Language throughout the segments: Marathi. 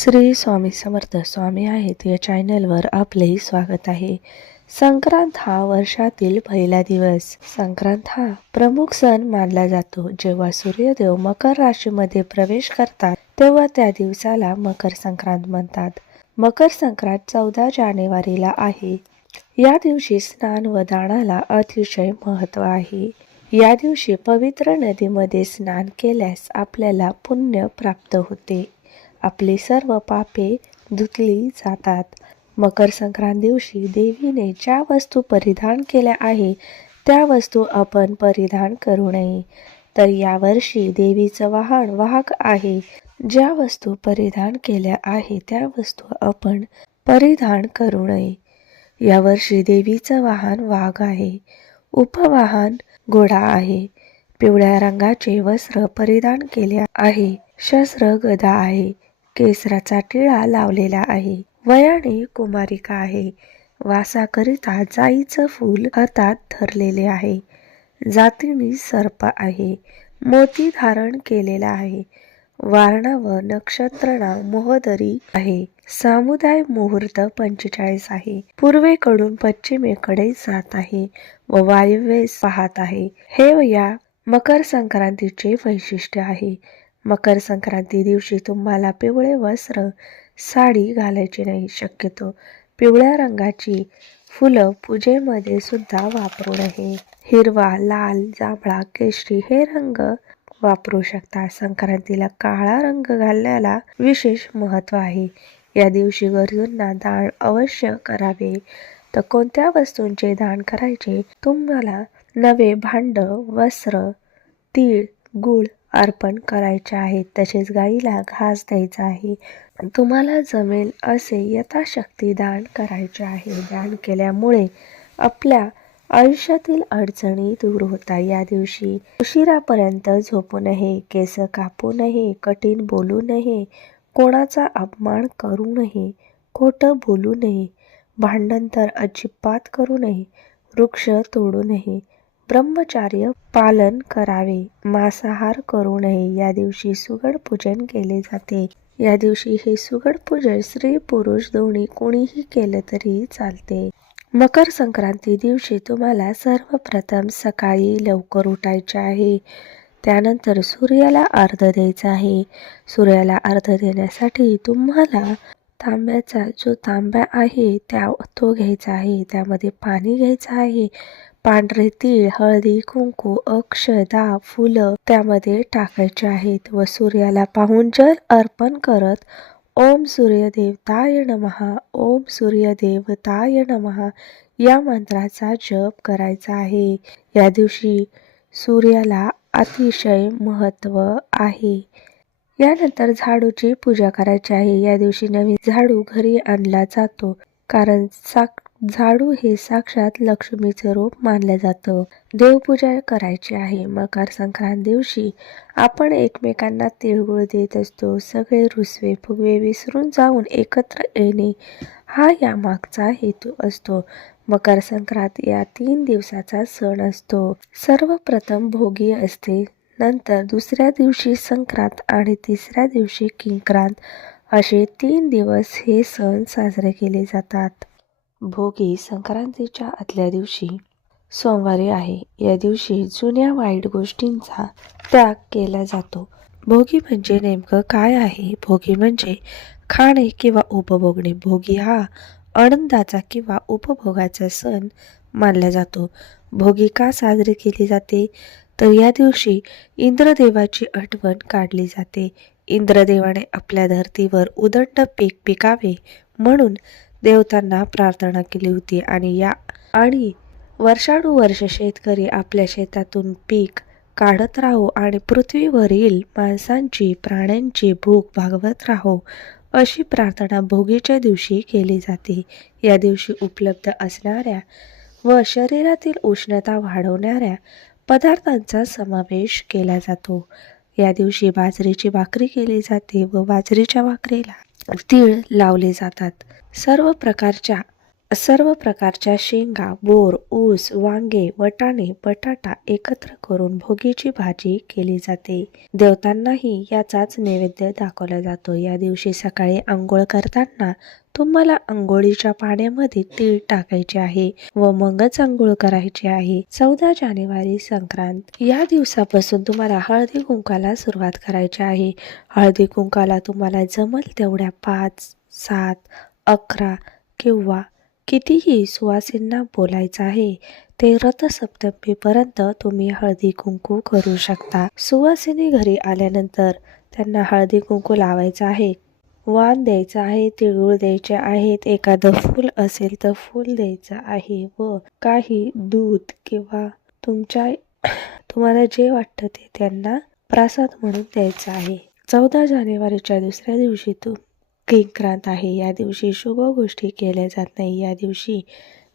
श्री स्वामी समर्थ स्वामी आहेत या चॅनलवर आपले स्वागत आहे. संक्रांत हा वर्षातील पहिला दिवस. संक्रांत हा प्रमुख सण मानला जातो. जेव्हा सूर्यदेव मकर राशीमध्ये प्रवेश करतात तेव्हा त्या दिवसाला मकर संक्रांत म्हणतात. मकर संक्रांत चौदा जानेवारीला आहे. या दिवशी स्नान व दानाला अतिशय महत्त्व आहे. या दिवशी पवित्र नदीमध्ये स्नान केल्यास आपल्याला पुण्य प्राप्त होते. आपली सर्व पापे धुतली जातात. मकर संक्रांत दिवशी देवीने ज्या वस्तू परिधान केल्या आहे त्या वस्तू आपण परिधान करू नये. तर यावर्षी देवीचं वाहन वाहक आहे. ज्या वस्तू परिधान केल्या आहे त्या वस्तू आपण परिधान करू नये. यावर्षी देवीचं वाहन वाघ आहे. उपवाहन घोडा आहे. पिवळ्या रंगाचे वस्त्र परिधान केले आहे. शस्त्र गदा आहे. केसराचा टिळा लावलेला आहे. वयाने कुमारिका आहे. वासाकरिता जाईचं फूल हातात धरलेले आहे. जातीने सर्प आहे. मोती धारण केलेला आहे. वारणा व नक्षत्र नाव मोहदरी आहे. सामुदाय मुहूर्त पंचेचाळीस आहे. पूर्वेकडून पश्चिमेकडे जात आहे व वायव्येस पाहत आहे. हे या मकर संक्रांतीचे वैशिष्ट्य आहे. मकर संक्रांती दिवशी तुम्हाला पिवळे वस्त्र साडी घालायची नाही. शक्यतो पिवळ्या रंगाची फुलं पूजेमध्ये सुद्धा वापरू नये. हिरवा लाल जांभळा केशरी हे रंग वापरू शकता. संक्रांतीला काळा रंग घालण्याला विशेष महत्त्व आहे. या दिवशी गरजूंना दान अवश्य करावे. तर कोणत्या वस्तूंचे दान करायचे? तुम्हाला नवे भांड वस्त्र तीळ गुळ अर्पण करायचे आहे. तसेच गाईला घास द्यायचा आहे. तुम्हाला जमेल असे यथाशक्ती दान करायचे आहे. दान केल्यामुळे आपल्या आयुष्यातील अडचणी दूर होतात या दिवशी उशिरापर्यंत झोपू नये केस कापू नये कठीण बोलू नये कोणाचा अपमान करू नये खोटं बोलू नये भांडण तर अजिबात करू नये वृक्ष तोडू नये ब्रह्मचार्य पालन करावे. मांसाहार करू नये. या दिवशी सुगड पूजन केले जाते. या दिवशी हे सुगड पूजन स्त्री पुरुष दोन्ही कोणीही केलं तरी चालते. मकर संक्रांती दिवशी तुम्हाला सर्वप्रथम सकाळी लवकर उठायचे आहे. त्यानंतर सूर्याला अर्ध द्यायचा आहे. सूर्याला अर्ध देण्यासाठी तुम्हाला तांब्याचा जो तांब्या आहे त्या तो घ्यायचा आहे. त्यामध्ये पाणी घ्यायचं आहे. पांढरे तीळ हळदी कुंकू अक्षदा फुलं त्यामध्ये टाकायचे आहेत व सूर्याला पाहून जल अर्पण करत ओम सूर्यदेवताय नमहा ओम सूर्यदेवताय नमहा या मंत्राचा जप करायचा आहे. या दिवशी सूर्याला अतिशय महत्त्व आहे. यानंतर झाडूची पूजा करायची आहे. या दिवशी नवीन झाडू घरी आणला जातो. कारण साक झाडू हे साक्षात लक्ष्मीचं रूप मानलं जातं. देवपूजा करायची आहे. मकर संक्रांत दिवशी आपण एकमेकांना तिळगुळ देत असतो. सगळे रुसवे फुगवे विसरून जाऊन एकत्र येणे हा या मागचा हेतू असतो. मकर संक्रांत या तीन दिवसाचा सण असतो. सर्वप्रथम भोगी असते. नंतर दुसऱ्या दिवशी संक्रांत आणि तिसऱ्या दिवशी किंक्रांत असे तीन दिवस हे सण साजरे केले जातात. भोगी संक्रांतीच्या आदल्या दिवशी. सोमवारी आहे. या दिवशी जुन्या वाईट गोष्टींचा त्याग केला जातो. भोगी म्हणजे नेमकं काय आहे? भोगी म्हणजे खाणे किंवा उपभोगणे. भोगी हा आनंदाचा किंवा उपभोगाचा सण मानला जातो. भोगी का साजरी केली जाते? तर या दिवशी इंद्रदेवाची आठवण काढली जाते. इंद्रदेवाने आपल्या धर्तीवर उदंड पीक पिकावे म्हणून देवतांना प्रार्थना केली होती आणि या आणि वर्षानुवर्ष शेतकरी आपल्या शेतातून पीक काढत राहो आणि पृथ्वीवरील माणसांची प्राण्यांची भूक भागवत राहो अशी प्रार्थना भोगीच्या दिवशी केली जाते. या दिवशी उपलब्ध असणाऱ्या व शरीरातील उष्णता वाढवणाऱ्या पदार्थांचा समावेश केला जातो. या दिवशी बाजरीची भाकरी केली जाते व बाजरीच्या भाकरीला तीळ लावले जातात. सर्व प्रकारच्या सर्व प्रकारच्या शेंगा बोर ऊस वांगे वटाणे बटाटा एकत्र करून भोगीची भाजी केली जाते. देवतांनाही याचाच नैवेद्य दाखवला जातो. या दिवशी सकाळी आंघोळ करताना तुम्हाला आंघोळीच्या पाण्यामध्ये तीळ टाकायचे आहे व मगच आंघोळ करायची आहे. चौदा जानेवारी संक्रांत. या दिवसापासून तुम्हाला हळदी कुंकाला सुरुवात करायची आहे. हळदी कुंकाला तुम्हाला जमल तेवढ्या पाच सात अकरा किंवा कितीही सुवासींना बोलायचं आहे ते रथसप्तमीपर्यंत तुम्ही हळदी कुंकू करू शकता. सुवासिनी घरी आल्यानंतर त्यांना हळदी कुंकू लावायचं आहे. वाण द्यायचं आहे तिळगुळ द्यायचे आहेत एखादं फूल असेल तर फूल द्यायचं आहे व काही दूध किंवा तुमच्या तुम्हाला जे वाटतं ते त्यांना प्रसाद म्हणून द्यायचं आहे. चौदा जानेवारीच्या दुसऱ्या दिवशी तू किंक्रांत आहे. या दिवशी शुभ गोष्टी केल्या जात नाही. या दिवशी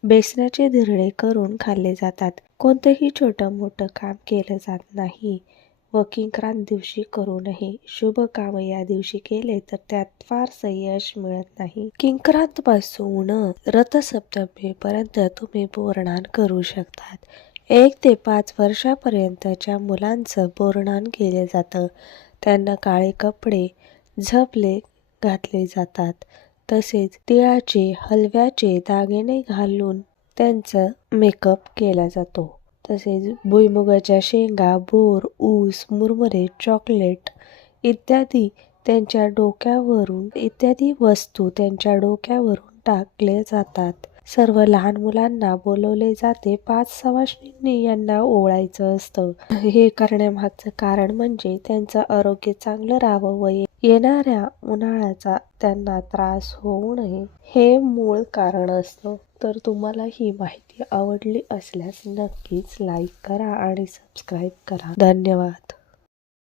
बेसनाचे धिरडे करून खाल्ले जातात. कोणतंही छोटं मोठं काम केलं जात नाही. व किंक्रांत दिवशी करू नये शुभ काम या दिवशी केले तर त्यात फारसं यश मिळत नाही. किंक्रांत पासून रथसप्तमीपर्यंत तुम्ही बोरणान करू शकतात. एक ते पाच वर्षापर्यंतच्या मुलांचं बोरणान केले जातं. त्यांना काळे कपडे झपले घातले जातात. तसेच तिळाचे हलव्याचे दागिने घालून त्यांचं मेकअप केला जातो. तसेच भुईमुगाच्या शेंगा बोर ऊस मुरमुरे चॉकलेट इत्यादी त्यांच्या डोक्यावरून इत्यादी वस्तू त्यांच्या डोक्यावरून टाकले जातात. सर्व लहान मुलांना बोलवले जाते. पाच सवाष्णींनी यांना ओळायचं असतं. हे करण्यामागचं कारण म्हणजे त्यांचं आरोग्य चांगलं राहावं व येणाऱ्या उन्हाळ्याचा त्यांना त्रास होऊ नये हे मूळ कारण असतं. तर तुम्हाला ही माहिती आवडली असल्यास नक्कीच लाईक करा आणि सबस्क्राईब करा. धन्यवाद.